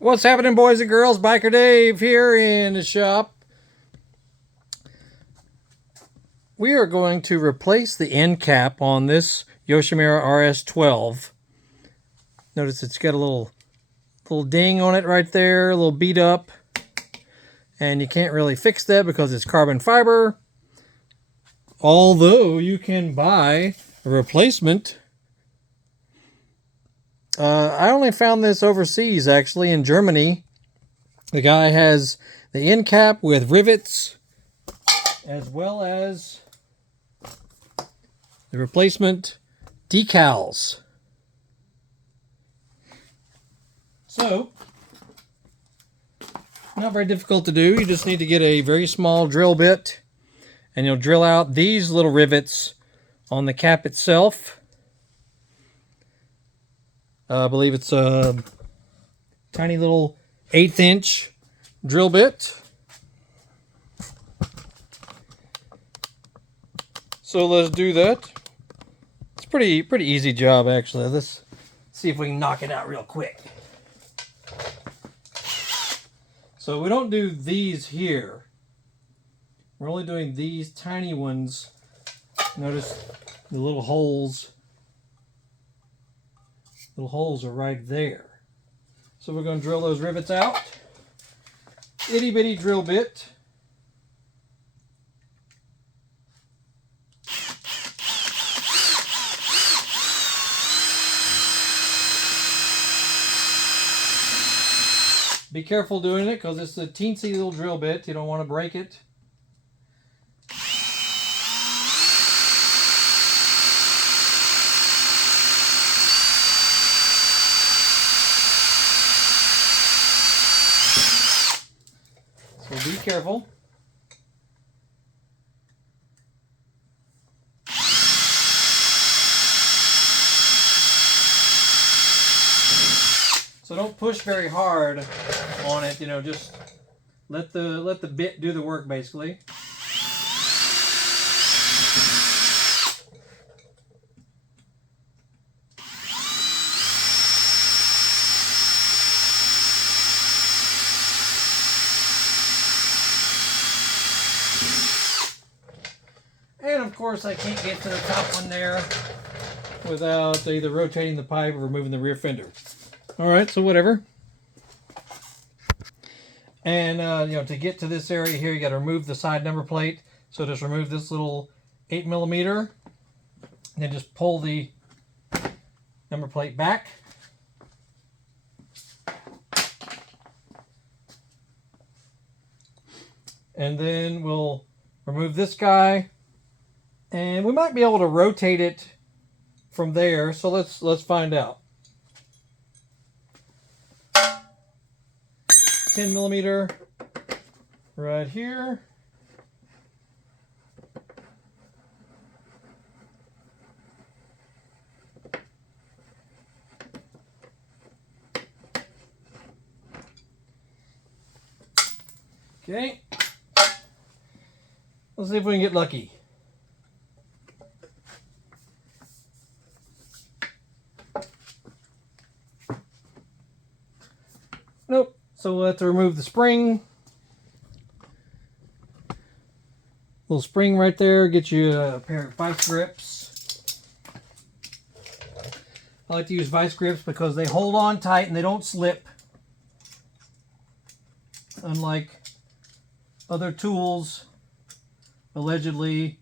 What's happening, boys and girls? Biker Dave here in the shop. We are going to replace the end cap on this Yoshimura RS-12. Notice it's got a little ding on it right there, a little beat up. And you can't really fix that because it's carbon fiber. Although you can buy a replacement. I only found this overseas, actually, in Germany. The guy has the end cap with rivets, as well as the replacement decals. So, not very difficult to do. You just need to get a very small drill bit, and you'll drill out these little rivets on the cap itself. I believe it's a tiny little 1/8 inch drill bit. So let's do that. It's pretty easy job, actually. Let's see if we can knock it out real quick. So we don't do these here. We're only doing these tiny ones. Notice the little holes. Little holes are right there. So we're going to drill those rivets out. Itty bitty drill bit. Be careful doing it because it's a teensy little drill bit. You don't want to break it. So be careful. So don't push very hard on it, just let the bit do the work, basically. And of course I can't get to the top one there without either rotating the pipe or removing the rear fender. Alright, so whatever. And to get to this area here, you got to remove the side number plate. So just remove this little 8mm, and then just pull the number plate back. And then we'll remove this guy, and we might be able to rotate it from there. So let's find out. 10mm right here. Okay. Let's see if we can get lucky. Nope. So we'll have to remove the spring. Little spring right there. Get you a pair of vice grips. I like to use vice grips because they hold on tight and they don't slip. Unlike other tools, allegedly,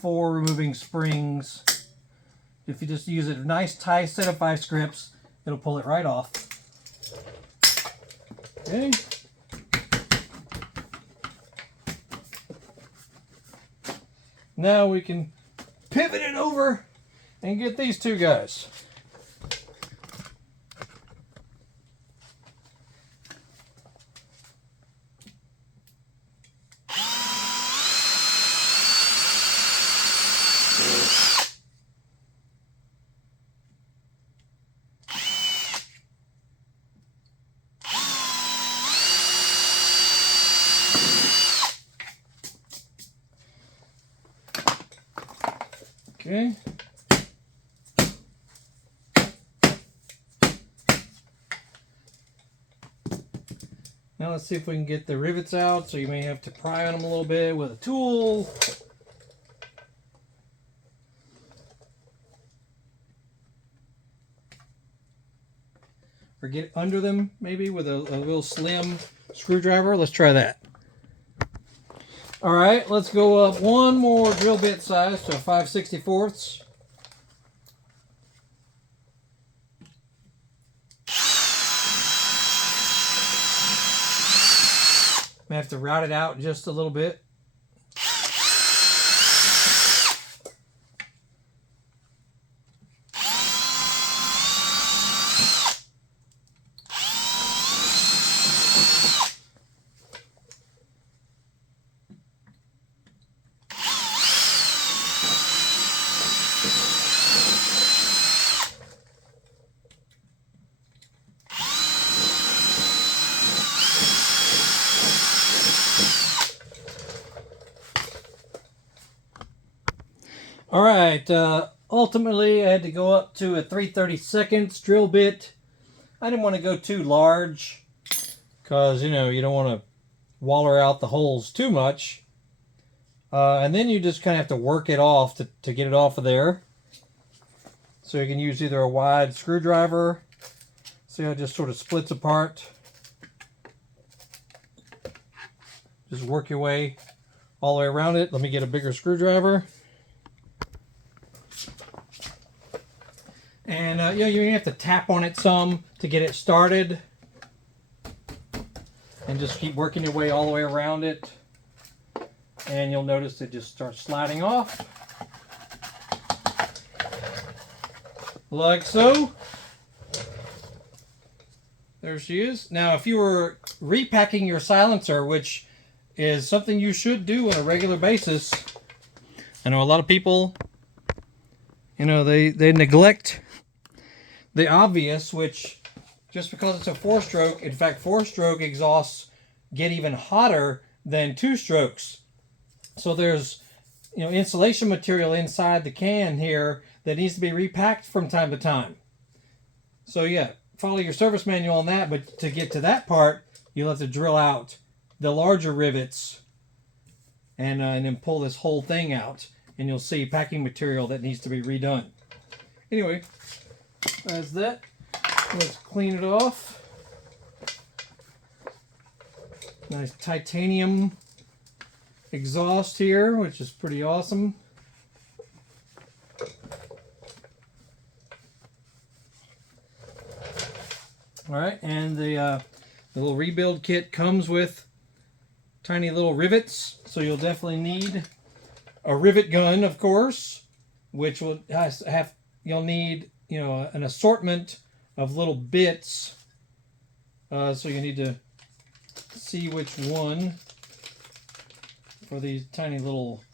for removing springs. If you just use a nice tight set of vice grips, it'll pull it right off. Okay. Now we can pivot it over and get these two guys. Okay. Now let's see if we can get the rivets out. So you may have to pry on them a little bit with a tool. Or get under them maybe with a little slim screwdriver. Let's try that. All right, let's go up one more drill bit size to a 5/64. May have to route it out just a little bit. All right, ultimately I had to go up to a 3/32 drill bit. I didn't want to go too large because, you know, you don't want to waller out the holes too much. And then you just kind of have to work it off to get it off of there. So you can use either a wide screwdriver. See how it just sort of splits apart. Just work your way all the way around it. Let me get a bigger screwdriver. And you know, you have to tap on it some to get it started. And just keep working your way all the way around it. And you'll notice it just starts sliding off. Like so. There she is. Now, if you were repacking your silencer, which is something you should do on a regular basis, I know a lot of people, you know, they neglect the obvious, which just because it's a 4-stroke, in fact, 4-stroke exhausts get even hotter than 2-strokes. So there's, you know, insulation material inside the can here that needs to be repacked from time to time. So yeah, follow your service manual on that, but to get to that part, you'll have to drill out the larger rivets and then pull this whole thing out, and you'll see packing material that needs to be redone. Anyway, that's that. Let's clean it off. Nice titanium exhaust here, which is pretty awesome. All right, and the little rebuild kit comes with tiny little rivets, so you'll definitely need a rivet gun, of course, which will have you'll need, you know, an assortment of little bits. So you need to see which one for these tiny little.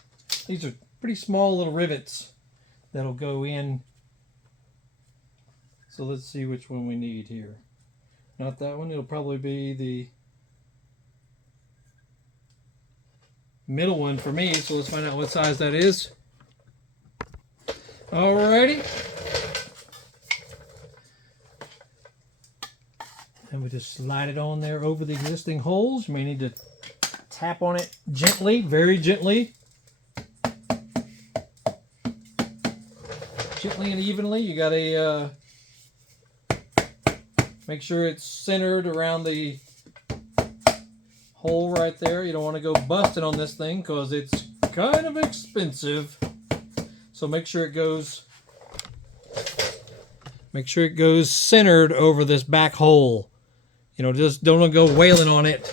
These are pretty small little rivets that'll go in. So let's see which one we need here. Not that one. It'll probably be the middle one for me. So let's find out what size that is. Alrighty. And we just slide it on there over the existing holes. You may need to tap on it gently, very gently. Gently and evenly. You gotta make sure it's centered around the hole right there. You don't want to go busting on this thing because it's kind of expensive. So make sure it goes centered over this back hole. You know, just don't go wailing on it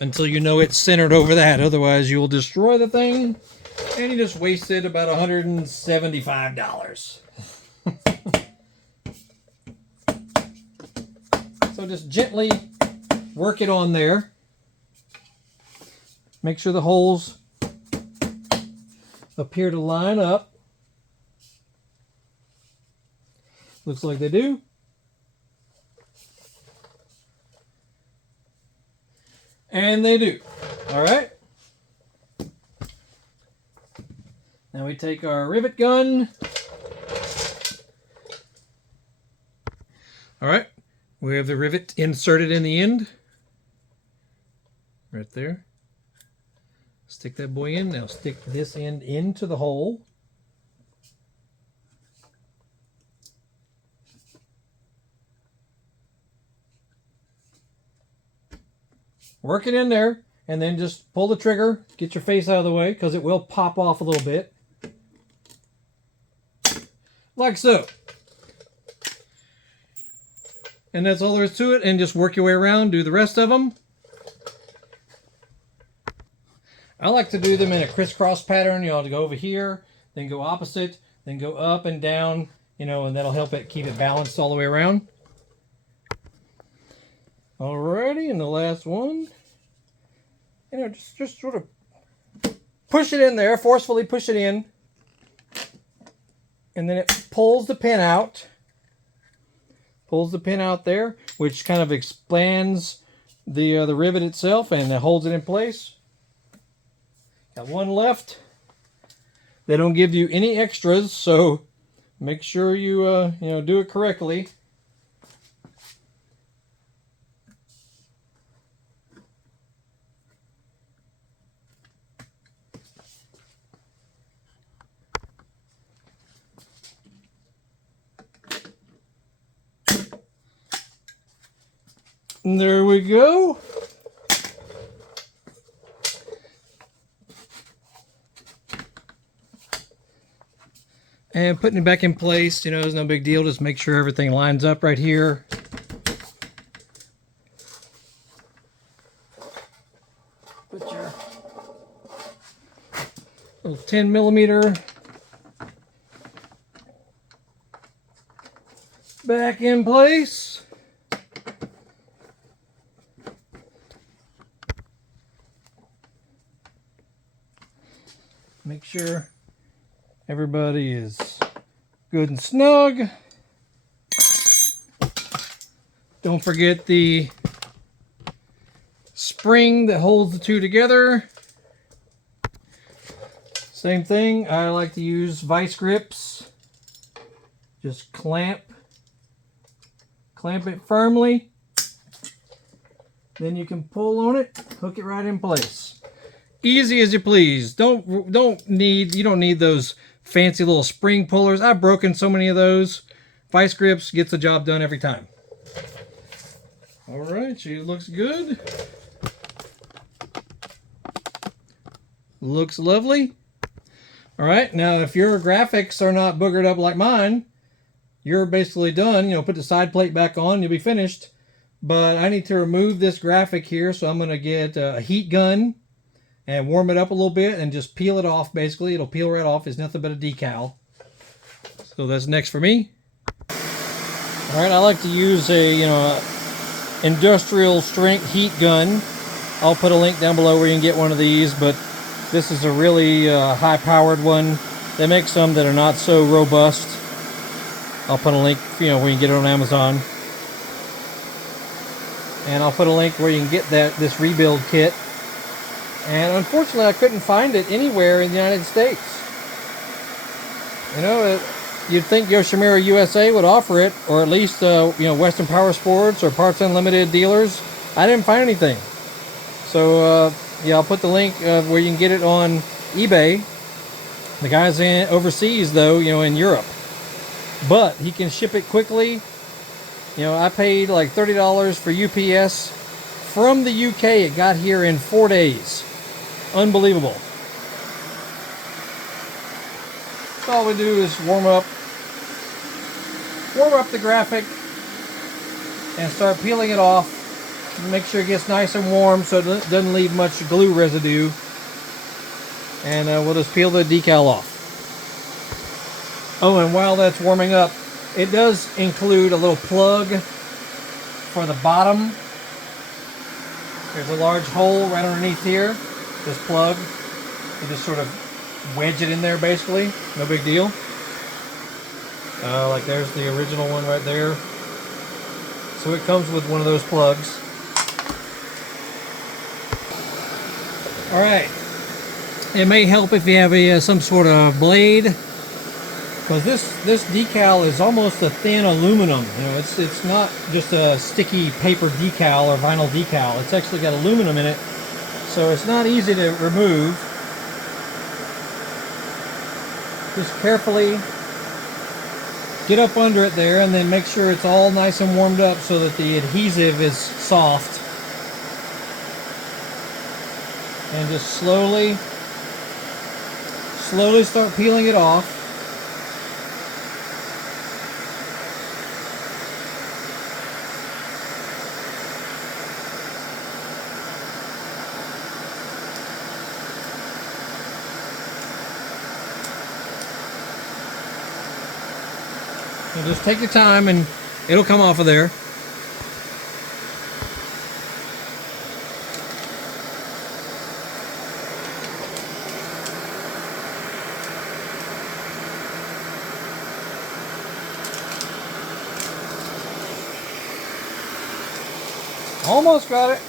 until you know it's centered over that. Otherwise, you will destroy the thing, and you just wasted about $175. So just gently work it on there. Make sure the holes appear to line up. Looks like they do. And they do. All right. Now we take our rivet gun. All right. We have the rivet inserted in the end. right there. Stick that boy in. Now stick this end into the hole. Work it in there, and then just pull the trigger. Get your face out of the way, because it will pop off a little bit. Like so. And that's all there is to it, and just work your way around, do the rest of them. I like to do them in a crisscross pattern. You ought to go over here, then go opposite, then go up and down, you know, and that'll help it keep it balanced all the way around. Alrighty, and the last one. You know, just sort of push it in there, forcefully push it in. And then it pulls the pin out. Pulls the pin out there, which kind of expands the rivet itself, and it holds it in place. Got one left. They don't give you any extras, so make sure you you know, do it correctly. And there we go. And putting it back in place, you know, is no big deal. Just make sure everything lines up right here. Put your little 10mm back in place. Make sure everybody is good and snug. Don't forget the spring that holds the two together. Same thing, I like to use vice grips. Just clamp it firmly. Then you can pull on it, hook it right in place. Easy as you please. You don't need those fancy little spring pullers. I've broken so many of those. Vice grips gets the job done every time. All right, she looks good. Looks lovely. All right, now if your graphics are not boogered up like mine, you're basically done. You know, put the side plate back on, you'll be finished. But I need to remove this graphic here, so I'm going to get a heat gun and warm it up a little bit and just peel it off. Basically, it'll peel right off. It's nothing but a decal. So that's next for me. All right, I like to use a industrial strength heat gun. I'll put a link down below where you can get one of these, but this is a really high-powered one. They make some that are not so robust. I'll put a link, where you can get it on Amazon. And I'll put a link where you can get this rebuild kit. And unfortunately, I couldn't find it anywhere in the United States. You know, you'd think Yoshimura USA would offer it, or at least, Western Power Sports or Parts Unlimited dealers. I didn't find anything. So, yeah, I'll put the link where you can get it on eBay. The guy's overseas, though, in Europe. But he can ship it quickly. I paid like $30 for UPS. From the UK, it got here in 4 days. Unbelievable. So all we do is warm up the graphic and start peeling it off. Make sure it gets nice and warm so it doesn't leave much glue residue. And we'll just peel the decal off. Oh, and while that's warming up, it does include a little plug for the bottom. There's a large hole right underneath here. This plug. You just sort of wedge it in there basically. No big deal. Like there's the original one right there. So it comes with one of those plugs. Alright. It may help if you have some sort of blade. Because this decal is almost a thin aluminum. It's not just a sticky paper decal or vinyl decal. It's actually got aluminum in it. so it's not easy to remove. Just carefully get up under it there, and then make sure it's all nice and warmed up so that the adhesive is soft. And just slowly start peeling it off. So just take your time and it'll come off of there. Almost got it.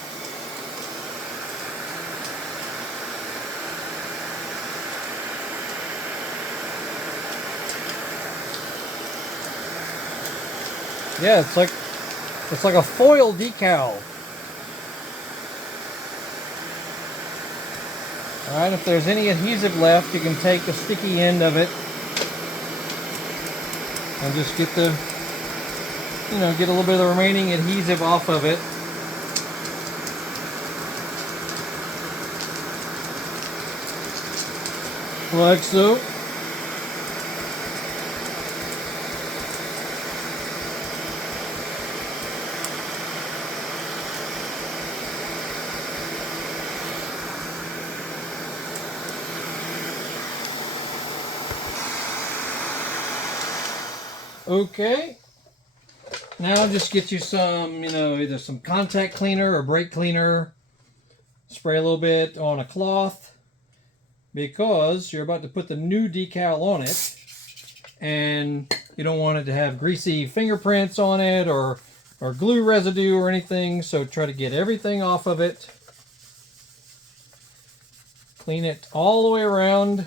Yeah, it's like a foil decal. All right, if there's any adhesive left, you can take the sticky end of it and just get the, get a little bit of the remaining adhesive off of it. Like so. Okay, now just get you some, either some contact cleaner or brake cleaner. Spray a little bit on a cloth because you're about to put the new decal on it, and you don't want it to have greasy fingerprints on it or glue residue or anything. So try to get everything off of it. Clean it all the way around.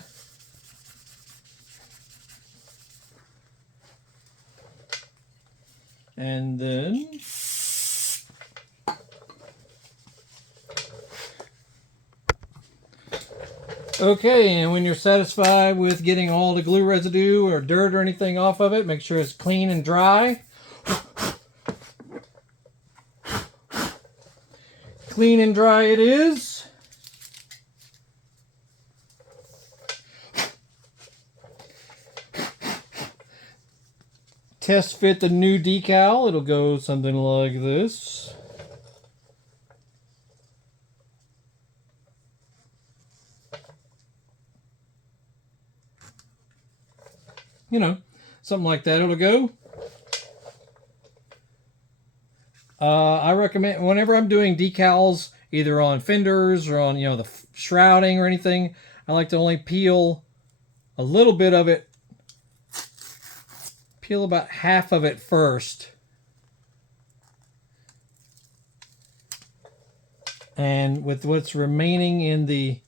And then okay, and when you're satisfied with getting all the glue residue or dirt or anything off of it, make sure it's clean and dry. Clean and dry it is. Test fit the new decal. It'll go something like this. Something like that it'll go. I recommend, whenever I'm doing decals, either on fenders or on, the shrouding or anything, I like to only peel a little bit of it. Peel about half of it first. And with what's remaining in the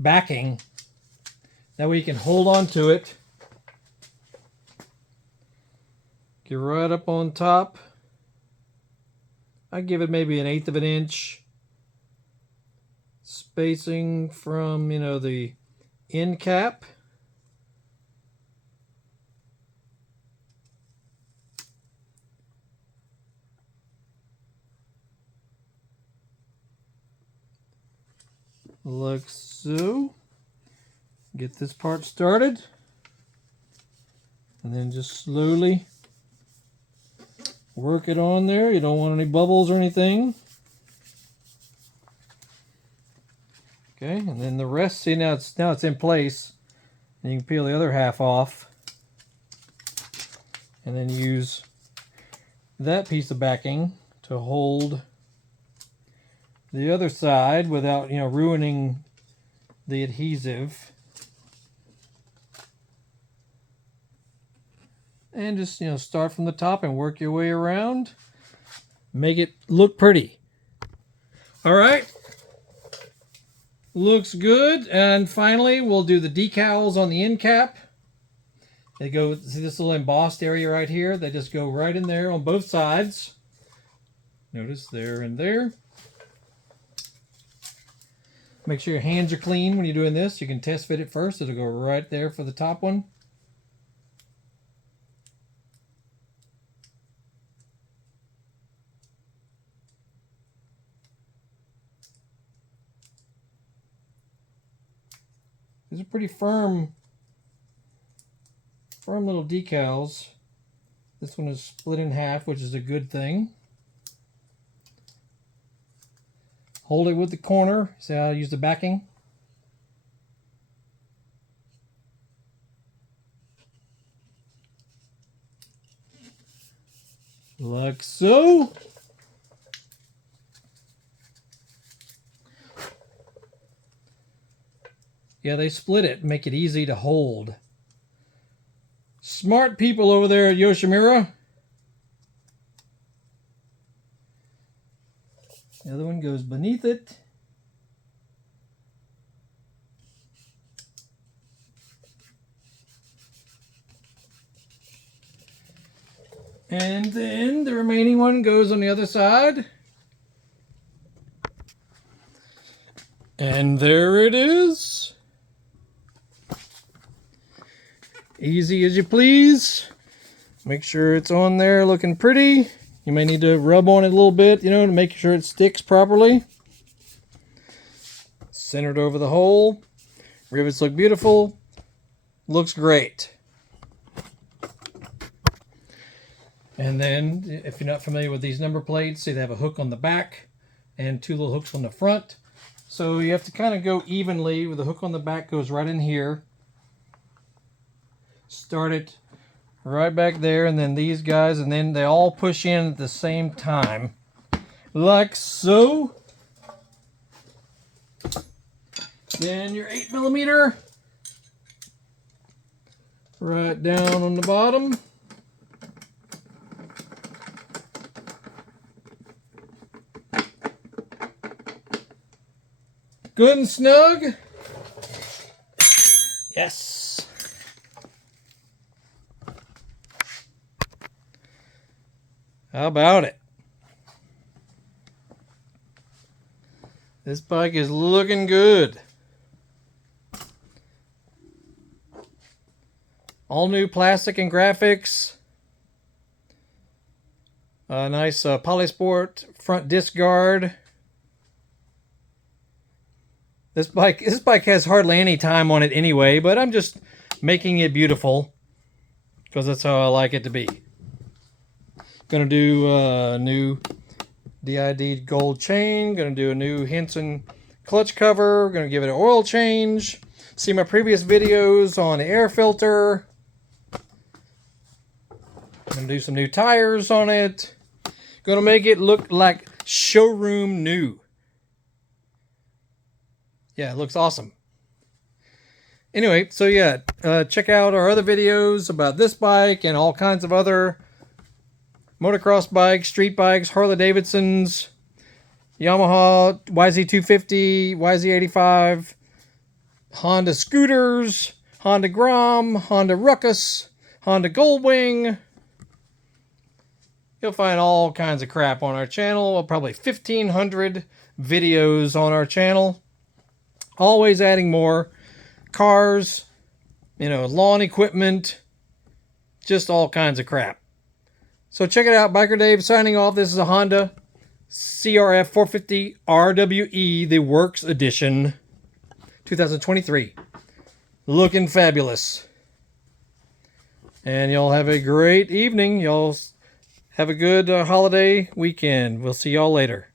backing, that way you can hold on to it. Get right up on top. I give it maybe 1/8 of an inch spacing from, the end cap. Like so. Get this part started, and then just slowly work it on there. You don't want any bubbles or anything. Okay, and then the rest, see, now it's in place, and you can peel the other half off, and then use that piece of backing to hold the other side without, ruining the adhesive. And just, start from the top and work your way around. Make it look pretty. All right. Looks good. And finally, we'll do the decals on the end cap. They go, see this little embossed area right here? They just go right in there on both sides. Notice there and there. Make sure your hands are clean when you're doing this. You can test fit it first. It'll go right there for the top one. These are pretty firm little decals. This one is split in half, which is a good thing. Hold it with the corner. See how I use the backing? Like so. Yeah, they split it, make it easy to hold. Smart people over there at Yoshimura. The other one goes beneath it. And then the remaining one goes on the other side. And there it is. Easy as you please. Make sure it's on there looking pretty. You may need to rub on it a little bit, you know, to make sure it sticks properly. Centered over the hole. Rivets look beautiful. Looks great. And then, if you're not familiar with these number plates, see they have a hook on the back and two little hooks on the front. So you have to kind of go evenly. With the hook on the back goes right in here. Start it right back there, and then these guys, and then they all push in at the same time, like so. Then your 8mm right down on the bottom. Good and snug. Yes. How about it? This bike is looking good. All new plastic and graphics. A nice Polysport front disc guard. This bike has hardly any time on it anyway, but I'm just making it beautiful because that's how I like it to be. Gonna do a new DID gold chain. Gonna do a new Henson clutch cover. Gonna give it an oil change. See my previous videos on the air filter. Gonna do some new tires on it. Gonna make it look like showroom new. Yeah, it looks awesome. Anyway, so yeah, check out our other videos about this bike and all kinds of other motocross bikes, street bikes, Harley Davidsons, Yamaha YZ250, YZ85, Honda scooters, Honda Grom, Honda Ruckus, Honda Goldwing. You'll find all kinds of crap on our channel. Probably 1,500 videos on our channel. Always adding more. Cars, you know, lawn equipment, just all kinds of crap. So check it out. Biker Dave signing off. This is a Honda CRF450RWE, the Works Edition, 2023. Looking fabulous. And y'all have a great evening. Y'all have a good holiday weekend. We'll see y'all later.